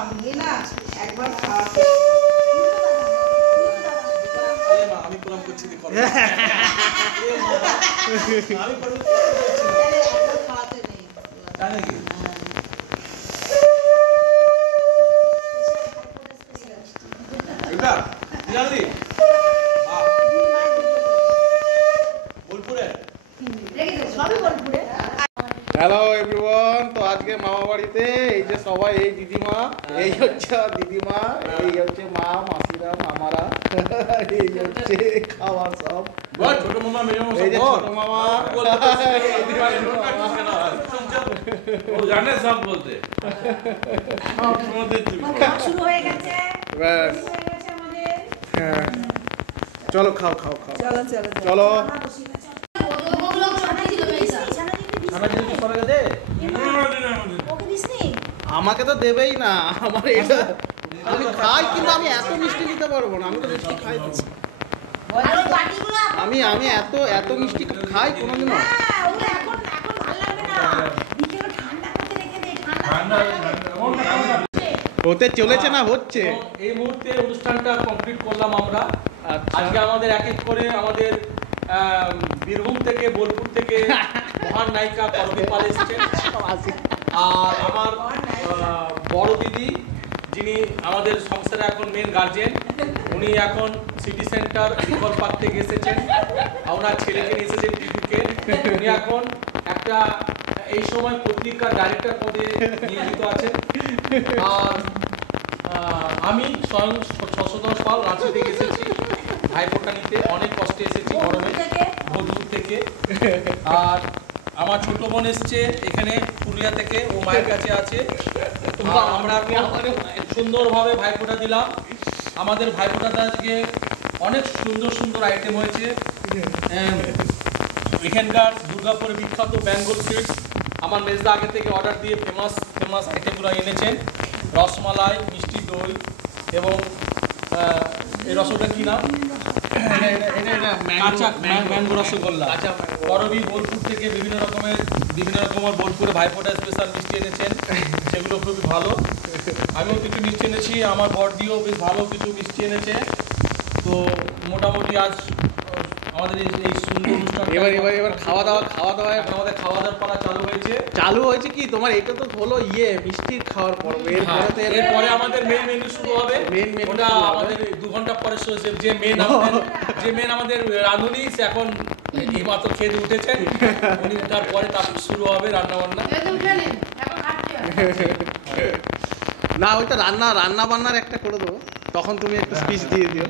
আমি না একবার খাওয়াতে আমি প্রণাম করছি আমি একবার খাওয়াতে নেই তাই নাকি এটা জানি বোলপুরে সবই বোলপুরে। হ্যালো এভরিওয়ান, তো আজকে মামা বাড়িতে এই যে সবাই, এই দিদিমা, এই হচ্ছে দিদিমা, এই হচ্ছে মা, মাসিরা, মামারা, এই হচ্ছে খাওয়ার সব। ছোট মামা মেয়ে মামা এই যে ছোট মামা, ও জানে সব বলতে শুরু হয়ে গেছে। ব্যাস, হয়ে গেছে আমাদের। হ্যাঁ, চলো খাও খাও খাও, চলো চলো চলো। আমাকে তো দেবেই না, আমার এটা আমি খাই, কিন্তু আমি এত মিষ্টি নিতে পারবো না। আমি তো মিষ্টি খাই না। আমি আমি এত এত মিষ্টি খাই কোনোদিনও। হতে চলেছে না হচ্ছে। এই মুহূর্তে অনুষ্ঠানটা কমপ্লিট করলাম আমরা। আচ্ছা। আজকে আমাদের এক এক করে আমাদের বীরভূম থেকে, বোলপুর থেকে মহান নায়িকা করবী পাল এসেছেন, আর আমার বড় দিদি যিনি আমাদের সংসারে এখন মেন গার্জেন, উনি এখন সিটি সেন্টার ইকল পার্ক থেকে এসেছেন, ওনার ছেলেকে নিয়ে এসেছেন টিটুকে। উনি এখন একটা এই সময় পত্রিকার ডাইরেক্টর পদে নিয়োজিত আছেন। আর আমি স্বয়ং শশধর পাল রাঁচি থেকে এসেছি ভাইফোঁটা নিতে, অনেক কষ্টে এসেছি গরমে, ভোরদূর থেকে। আর আমার ছোট বোন এসছে এখানে পুরুলিয়া থেকে, ও মায়ের কাছে আছে। আমরা সুন্দরভাবে ভাইফোঁটা দিলাম। আমাদের ভাইফোঁটাতে আজকে অনেক সুন্দর সুন্দর আইটেম হয়েছে। এখানকার দুর্গাপুরে বিখ্যাত বেঙ্গল সুইটস আমার মেজদা আগে থেকে অর্ডার দিয়ে ফেমাস আইটেমগুলো এনেছেন। রসমালাই, মিষ্টি দই এবং এই রসগোল্লা কি নাম, কাঁচা ম্যাঙ্গো রসগোল্লা। করবী বোলপুর থেকে বিভিন্ন রকমের বোলপুরে ভাইফোঁটা স্পেশাল মিষ্টি এনেছেন, সেগুলো খুবই ভালো। আমিও কিছু মিষ্টি এনেছি, আমার বড়দিও বেশ ভালো কিছু মিষ্টি এনেছে। তো মোটামুটি আজ আমাদের এই সুন্দর অনুষ্ঠান, এবার খাওয়া দাওয়া আমাদের খাওয়া দাওয়ার পালা চালু হয়েছে কি তোমার? এটা তো হলো মিষ্টির খাওয়ার পর্ব। এরপরে আমাদের মেইন মেনু শুরু হবে। ওটা আমাদের 2 ঘন্টা পরে শুরু হচ্ছে। যে মেন আমাদের রাঁধুনি, সে এখন এইমাত্র খেতে উঠেছেন, উনি উঠার পরে তারপর শুরু হবে রান্না বান্না। না, ওইটা রান্না বান্নার একটা করে দেবো, তখন তুমি একটা স্পিচ দিয়ে দিও।